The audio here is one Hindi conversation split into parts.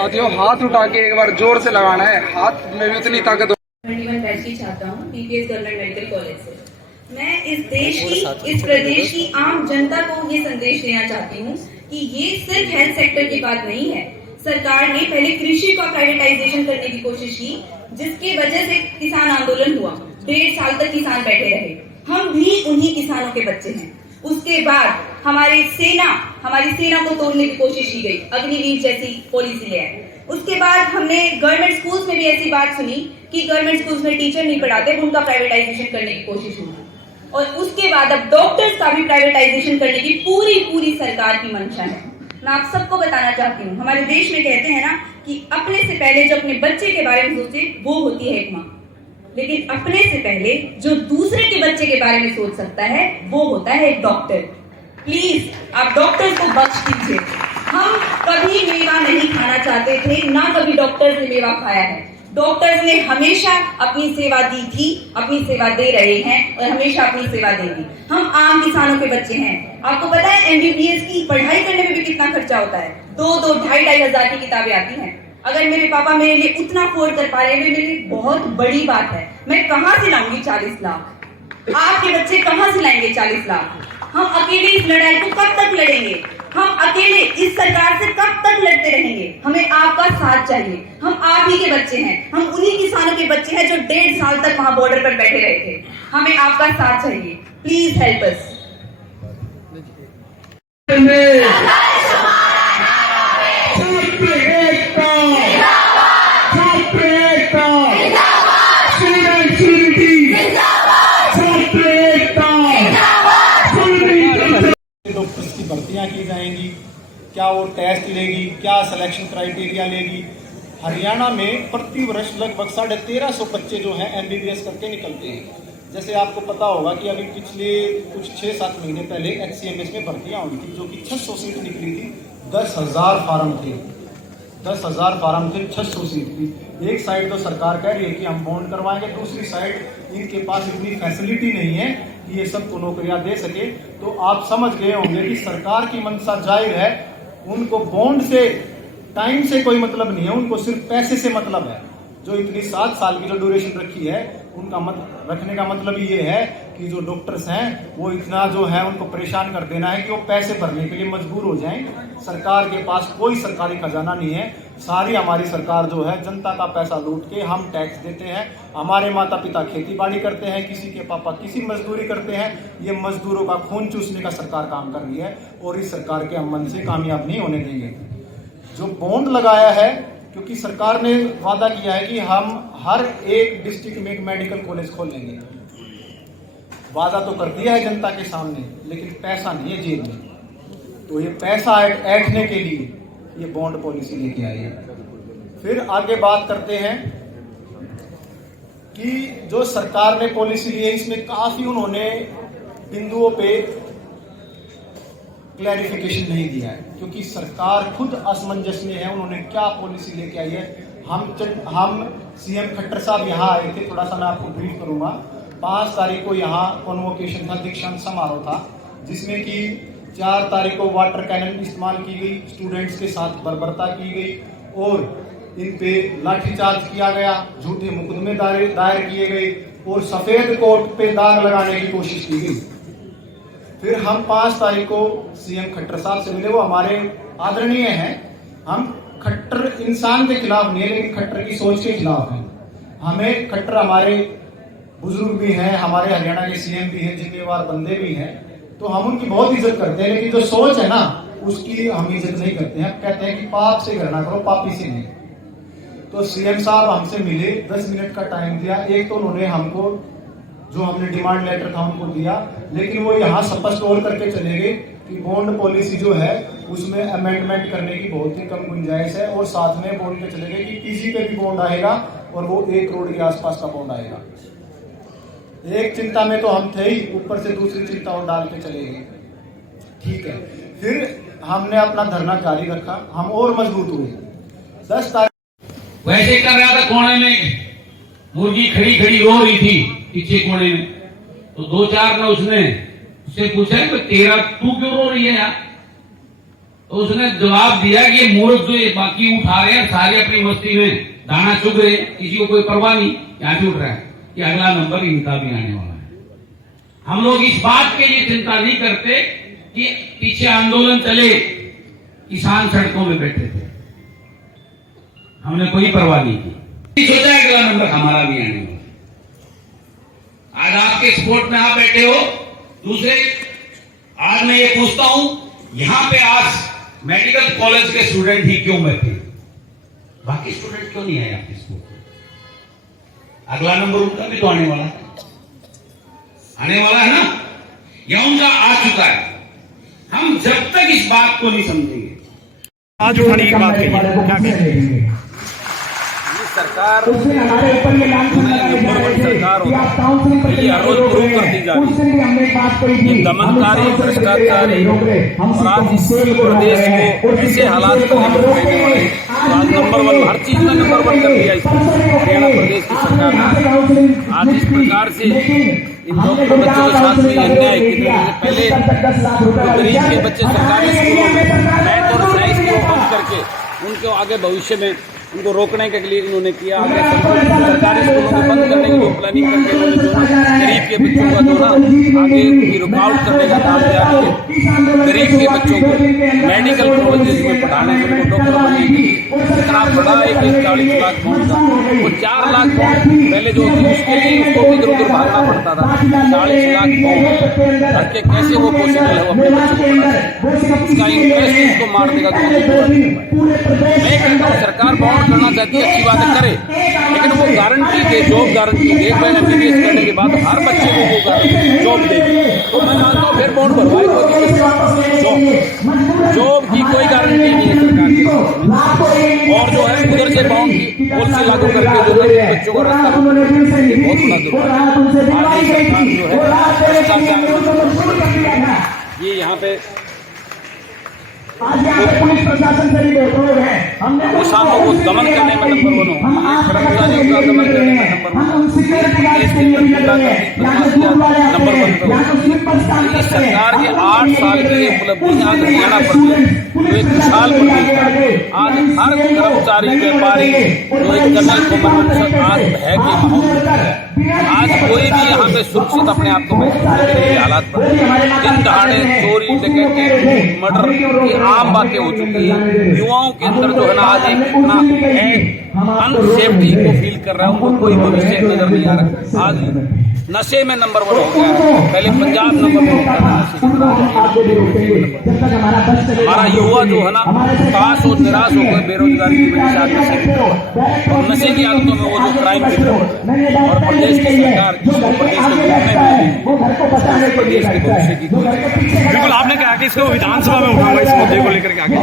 साथियों हाथ उठा के एक बार जोर से लगाना है, हाथ में भी उतनी ताकत। 21 बैच की छात्रा हूँ डीपीएस गवर्नमेंट मेडिकल कॉलेज से। मैं इस देश की, इस प्रदेश की आम जनता को ये संदेश देना चाहती हूँ कि ये सिर्फ हेल्थ सेक्टर की बात नहीं है। सरकार ने पहले कृषि का प्राइवेटाइजेशन करने की कोशिश की, जिसकी वजह से किसान आंदोलन हुआ। 1.5 साल तक किसान बैठे रहे। हम भी उन्हीं किसानों के बच्चे हैं। उसके बाद हमारी सेना को तोड़ने की कोशिश की गई, अग्निवीर जैसी पॉलिसी ले आए। उसके बाद हमने गवर्नमेंट स्कूल्स में भी ऐसी बात सुनी कि गवर्नमेंट स्कूल्स में टीचर नहीं पढ़ाते, उनका प्राइवेटाइजेशन करने की कोशिश हुई। और उसके बाद अब डॉक्टर्स का भी प्राइवेटाइजेशन करने की पूरी सरकार की मंशा है। मैं आप सबको बताना चाहती हूँ, हमारे देश में कहते हैं ना कि अपने से पहले जो अपने बच्चे के बारे में सोचे वो होती है एक माँ, लेकिन अपने से पहले जो दूसरे के बच्चे के बारे में सोच सकता है वो होता है एक डॉक्टर। प्लीज आप डॉक्टर्स को बख्श दीजिए। हम कभी मेवा नहीं खाना चाहते थे, ना कभी डॉक्टर्स ने मेवा खाया है। डॉक्टर्स ने हमेशा अपनी सेवा दी थी, अपनी सेवा दे रहे हैं और हमेशा अपनी सेवा देंगे। हम आम किसानों के बच्चे हैं। आपको पता है एमबीबीएस की पढ़ाई करने में भी कितना खर्चा होता है। 2-2, 2,500 हजार की किताबें आती हैं। अगर मेरे पापा मेरे लिए उतना अफोर्ड कर पा रहे हैं, मेरे लिए बहुत बड़ी बात है। मैं कहाँ से लाऊंगी 40 लाख? आपके बच्चे कहाँ से लाएंगे 40 लाख? हम अकेले इस लड़ाई को कब तक लड़ेंगे? हम अकेले इस सरकार से कब तक लड़ते रहेंगे? हमें आपका साथ चाहिए। हम आप ही के बच्चे हैं। हम उन्हीं किसानों के बच्चे हैं जो 1.5 साल तक वहां बॉर्डर पर बैठे रहे थे। हमें आपका साथ चाहिए। Please help us. डॉक्टर्स की भर्तियां की जाएंगी, क्या वो टेस्ट लेगी, क्या सिलेक्शन क्राइटेरिया लेगी। हरियाणा में प्रति वर्ष लगभग 1350 बच्चे जो हैं एमबीबीएस करके निकलते हैं। जैसे आपको पता होगा कि अभी पिछले कुछ 6-7 महीने पहले HCMS में भर्तियां हुई थी, जो कि 600 सीट निकली थी। 10,000 फार्म थे, 10,000 फार्म थे, 600 सीट थी। एक साइड तो सरकार कह रही है कि हम बॉन्ड करवाएंगे, दूसरी साइड इनके पास इतनी फैसिलिटी नहीं है कि ये सबको नौकरियां दे सके। तो आप समझ गए होंगे कि सरकार की मंशा जाहिर है, उनको बॉन्ड से, टाइम से कोई मतलब नहीं है, उनको सिर्फ पैसे से मतलब है। जो इतनी 7 साल की जो ड्यूरेशन रखी है, उनका रखने का मतलब ये है कि जो डॉक्टर्स हैं वो इतना जो है उनको परेशान कर देना है कि वो पैसे भरने के लिए मजबूर हो जाएं। सरकार के पास कोई सरकारी खजाना नहीं है। सारी हमारी सरकार जो है जनता का पैसा लूट के, हम टैक्स देते हैं, हमारे माता पिता खेती बाड़ी करते हैं, किसी के पापा किसी मजदूरी करते हैं। ये मजदूरों का खून चूसने का सरकार काम कर रही है और इस सरकार के हम मन से कामयाब नहीं होने देंगे। जो बॉन्ड लगाया है, क्योंकि सरकार ने वादा किया है कि हम हर एक डिस्ट्रिक्ट में एक मेडिकल कॉलेज खोलेंगे। वादा तो कर दिया है जनता के सामने, लेकिन पैसा नहीं है जेब में। तो ये पैसा ऐंठने के लिए ये बॉन्ड पॉलिसी लेके आई है। फिर आगे बात करते हैं कि जो सरकार ने पॉलिसी ली है, इसमें काफी उन्होंने बिंदुओं पे क्लैरिफिकेशन नहीं दिया है, क्योंकि सरकार खुद असमंजस में है। उन्होंने क्या पॉलिसी लेके आई है। हम सीएम खट्टर साहब यहाँ आए थे, थोड़ा सा मैं आपको ब्रीफ करूंगा। 5 तारीख को यहाँ कॉन्वोकेशन था, दीक्षांत समारोह था, जिसमें कि 4 तारीख को वाटर कैनन इस्तेमाल की गई, स्टूडेंट्स के साथ बर्बरता की गई और इन पे लाठीचार्ज किया गया, झूठे मुकदमे दायर किए गए और सफेद कोट पे दाग लगाने की कोशिश की गई। फिर हम 5 तारीख को सीएम खट्टर साहब से मिले। वो हमारे आदरणीय हैं। हम खट्टर इंसान के खिलाफ नहीं है, लेकिन खट्टर की सोच के खिलाफ हैं। हमें खट्टर हमारे बुजुर्ग भी हैं, हमारे हरियाणा के सीएम भी हैं, जिम्मेवार बंदे भी हैं, तो हम उनकी बहुत इज्जत करते हैं। लेकिन जो सोच है ना, उसकी हम इज्जत नहीं करते हैं। कहते हैं कि पाप से घृणा करो, पापी से नहीं। तो सीएम साहब हमसे मिले, 10 मिनट का टाइम दिया। एक तो उन्होंने हमको जो हमने डिमांड लेटर था उनको दिया, लेकिन वो यहाँ स्पष्ट और करके चले गए कि बॉन्ड पॉलिसी जो है उसमें अमेंडमेंट करने की बहुत ही कम गुंजाइश है। और साथ में बोल के चले गए कि पीसी पे भी बॉन्ड आएगा और वो 1 करोड़ के आसपास का बॉन्ड आएगा। एक चिंता में तो हम थे ही, ऊपर से दूसरी चिंता और डाल के चले गए। ठीक है, फिर हमने अपना धरना जारी रखा, हम और मजबूत हुए। 10 तारीख वैसे कर रहा था, कोने में मुर्गी खड़ी रो रही थी पीछे कोने में, तो 2-4 ने उससे पूछा कि तेरा तू क्यों रो रही है यार? तो उसने जवाब दिया कि ये मूर्ख जो ये बाकी उठा रहे हैं सारे अपनी मस्ती में दाना चुग रहे हैं, किसी को कोई परवाह नहीं क्या चुग रहा है कि अगला नंबर इनका भी आने वाला है। हम लोग इस बात के लिए चिंता नहीं करते कि पीछे आंदोलन चले, किसान सड़कों में बैठे थे, हमने कोई परवाह नहीं की, सोचा अगला नंबर हमारा भी आने वाला। आज आपके स्पोर्ट में आप बैठे हो। दूसरे, आज मैं ये पूछता हूं, यहां पे आज मेडिकल कॉलेज के स्टूडेंट ही क्यों बैठे, बाकी स्टूडेंट क्यों नहीं आए आपके स्पोर्ट में? अगला नंबर उनका भी तो आने वाला है, ना, या उनका आ चुका है। हम जब तक इस बात को नहीं समझेंगे, आज उठाने की बात कही, क्या कहेंगे? सरकार हमारे ऊपर ये नंबर वन सरकार होगी, ये हर रोज प्रूव करती जा रही है। दमनकारी, भ्रष्टाचारी और आज इस प्रदेश को ऐसे हालात को देने वाले, तो आज नंबर वन, हर चीज में नंबर वन कर दिया हरियाणा प्रदेश की सरकार ने। आज इस प्रकार से इन डॉक्टर बच्चों के साथ में अन्याय, पहले गरीब के बच्चे सरकारी स्कूलों में मैथ और साइंस को बंद करके उनको आगे भविष्य में उनको रोकने के लिए इन्होंने किया। सरकारी स्कूलों को बंद करने की जो प्लानिंग करके उन्होंने जो गरीब के बच्चों का जो ना आगे की रुकावट करने का काम किया, गरीब के बच्चों को मेडिकल कॉलेजेस में पढ़ाने के उनको डॉक्टर बनने के लिए इतना बड़ा एक 40 लाख पाउंड था, वो 4 लाख पाउंड पहले जो थी उसके लिए उसको इधर उधर भागना पड़ता था। 40 लाख पाउंड करके कैसे वो पॉसिबल है, वो अपने बच्चों को पढ़ा सके, उसका इंटरेस्ट उसको मार देगा। मैं कहता हूँ सरकार बाउंड करना चाहती है, अच्छी बात है करे, लेकिन वो गारंटी दे, जॉब गारंटी दे। एक महीने MBBS करने के बाद हर बच्चे को वो जॉब देगी, तो मैं मानता हूँ फिर बाउंड भरवाए। जॉब की कोई गारंटी नहीं है सरकार की, और जो है उधर से बाउंड की पॉलिसी लागू करके जो है बच्चों का रास्ता बहुत बड़ा दुर्भाग्य। ये यहाँ पे किसानों को दमन करने में नंबर वन हो, कर्मचारियों का दमन करने में नंबर वन, देश के नंबर वन पे। इस सरकार के 8 साल की उपलब्धि आज हरियाणा प्रदेश जो एक विशाल प्रदेश है, आज हर कर्मचारी व्यापारी जो एक कर्नल को आज भय के माहौल में, आज कोई भी यहाँ पे सुरक्षित अपने आप को महसूस करने के हालात पर, दिन दहाड़े चोरी डकैती मर्डर की आम बातें हो चुकी है। युवाओं के अंदर जो है ना आज एक अनसेफ्टी को फील कर रहा है, उनको कोई भविष्य नजर नहीं आ रहा। आज नशे में नंबर वन हो गया है, पहले पंजाब नंबर वन होता था। हमारा युवा जो है ना पास और निराश हो गए बेरोजगारी की वजह से, और नशे की आदतों में वो जो क्राइम और प्रदेश की सरकार जिसको प्रदेश के भविष्य की बिल्कुल आपने कहा कि इसको विधानसभा में उठाऊंगा, इस मुद्दे को लेकर के आगे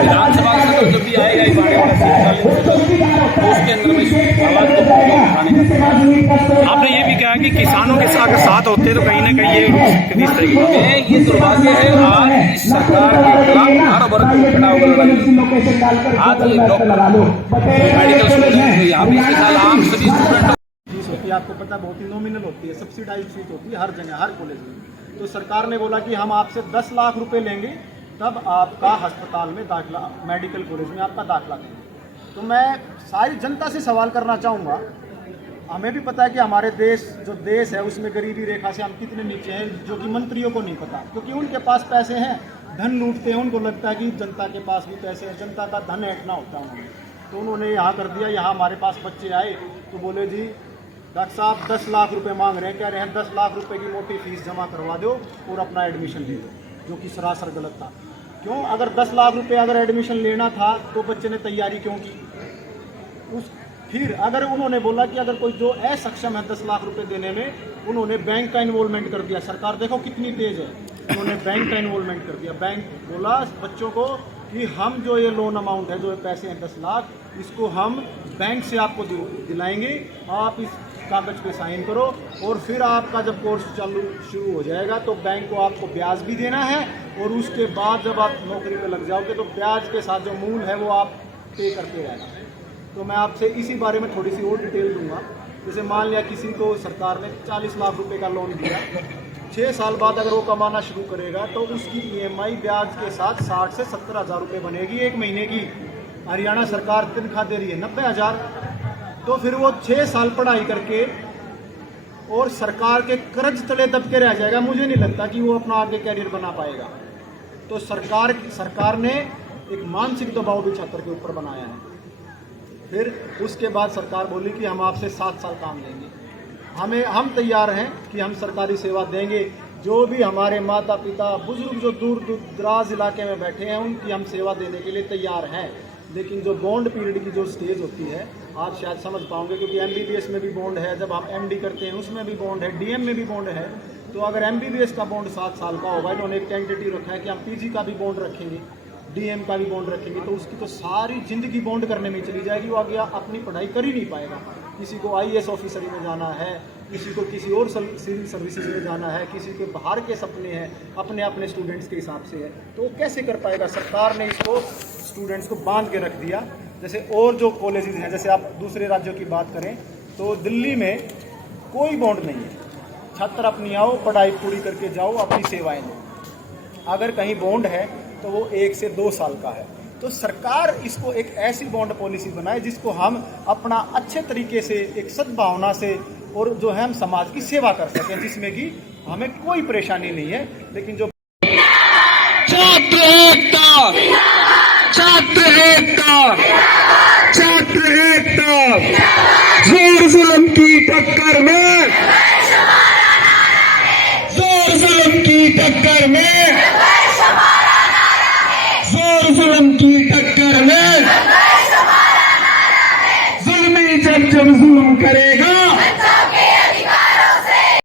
विधानसभा से जब भी आएगा इस तो उसके अंदर में आवाज को उठाने का। आपने ये भी कहा कि किसानों के अगर साथ होते तो कहीं ना कहीं ये रुक सकते थे इस तरीके से। ये दुर्भाग्य है, आज इस सरकार के खिलाफ हर वर्ग को खड़ा होकर आज ये डॉक्टर मेडिकल स्टूडेंट यहाँ भी इसके साथ आम सभी स्टूडेंट फीस होती है, आपको पता है बहुत ही नॉमिनल होती है, सब्सिडाइज फीस होती है हर जगह हर कॉलेज में। तो सरकार ने बोला कि हम आपसे 10 लाख रुपए लेंगे तब आपका अस्पताल में दाखिला, मेडिकल कॉलेज में आपका दाखिला देंगे। तो मैं सारी जनता से सवाल करना चाहूँगा, हमें भी पता है कि हमारे जो देश है उसमें गरीबी रेखा से हम कितने नीचे हैं, जो कि मंत्रियों को नहीं पता, क्योंकि उनके पास पैसे हैं, धन लूटते हैं, उनको लगता है कि जनता के पास भी पैसे हैं, जनता का धन ऐंठना होता है उन्होंने। तो उन्होंने यहाँ कर दिया, यहाँ हमारे पास बच्चे आए तो बोले जी डॉक्टर साहब 10 लाख रुपए मांग रहे हैं, कह रहे हैं 10 लाख रुपए की मोटी फीस जमा करवा दो और अपना एडमिशन ले लो, जो कि सरासर गलत था। क्यों? अगर 10 लाख रुपए अगर एडमिशन लेना था तो बच्चे ने तैयारी क्यों की? फिर अगर उन्होंने बोला कि अगर कोई जो असक्षम है 10 लाख रुपए देने में, उन्होंने बैंक का इन्वॉल्वमेंट कर दिया। सरकार देखो कितनी तेज है, उन्होंने बैंक का इन्वॉल्वमेंट कर दिया। बैंक बोला बच्चों को कि हम जो ये लोन अमाउंट है, जो ये पैसे हैं 10 लाख, इसको हम बैंक से आपको दिलाएंगे, आप इस कागज पे साइन करो और फिर आपका जब कोर्स शुरू हो जाएगा तो बैंक को आपको ब्याज भी देना है, और उसके बाद जब आप नौकरी पे लग जाओगे तो ब्याज के साथ जो मूल है वो आप पे करते रहना। तो मैं आपसे इसी बारे में थोड़ी सी और डिटेल दूंगा। जैसे मान लिया किसी को सरकार ने 40 लाख रुपए का लोन दिया, 6 साल बाद अगर वो कमाना शुरू करेगा तो उसकी EMI ब्याज के साथ 60 से 70 हज़ार रुपये बनेगी एक महीने की। हरियाणा सरकार तनख्वाह दे रही है 90,000। तो फिर वो 6 साल पढ़ाई करके और सरकार के कर्ज तले दब के रह जाएगा। मुझे नहीं लगता कि वो अपना आगे कैरियर बना पाएगा। तो सरकार ने एक मानसिक दबाव भी छात्र के ऊपर बनाया है। फिर उसके बाद सरकार बोली कि हम आपसे 7 साल काम लेंगे। हम तैयार हैं कि हम सरकारी सेवा देंगे। जो भी हमारे माता पिता बुजुर्ग जो दूर दराज इलाके में बैठे हैं उनकी हम सेवा देने के लिए तैयार हैं। लेकिन जो बॉन्ड पीरियड की जो स्टेज होती है आप शायद समझ पाओगे, क्योंकि MBBS में भी बॉन्ड है, जब आप MD करते हैं उसमें भी बॉन्ड है, DM में भी बॉन्ड है। तो अगर MBBS का बॉन्ड 7 साल का होगा, इन्होंने एक टेंटेटिव रखा है कि हम PG का भी बॉन्ड रखेंगे, DM का भी बॉन्ड रखेंगे, तो उसकी तो सारी जिंदगी बॉन्ड करने में चली जाएगी। वो आगे अपनी पढ़ाई कर ही नहीं पाएगा। किसी को IAS ऑफिसर में जाना है, किसी को किसी और सिविल सर्विसेज में जाना है, किसी के बाहर के सपने हैं, अपने अपने स्टूडेंट्स के हिसाब से है, तो वो कैसे कर पाएगा। सरकार ने इसको स्टूडेंट्स को बांध के रख दिया। जैसे और जो कॉलेजेस हैं, जैसे आप दूसरे राज्यों की बात करें तो दिल्ली में कोई बॉन्ड नहीं है। छात्र अपनी आओ, पढ़ाई पूरी करके जाओ, अपनी सेवाएं लो। अगर कहीं बॉन्ड है तो वो 1 से 2 साल का है। तो सरकार इसको एक ऐसी बॉन्ड पॉलिसी बनाए जिसको हम अपना अच्छे तरीके से एक सद्भावना से और जो है हम समाज की सेवा कर सकें, जिसमें कि हमें कोई परेशानी नहीं है। लेकिन जो छात्र एकता, छात्र एकता, छात्र एकता, जोर जुल्म की टक्कर में, जोर जुल्म की टक्कर में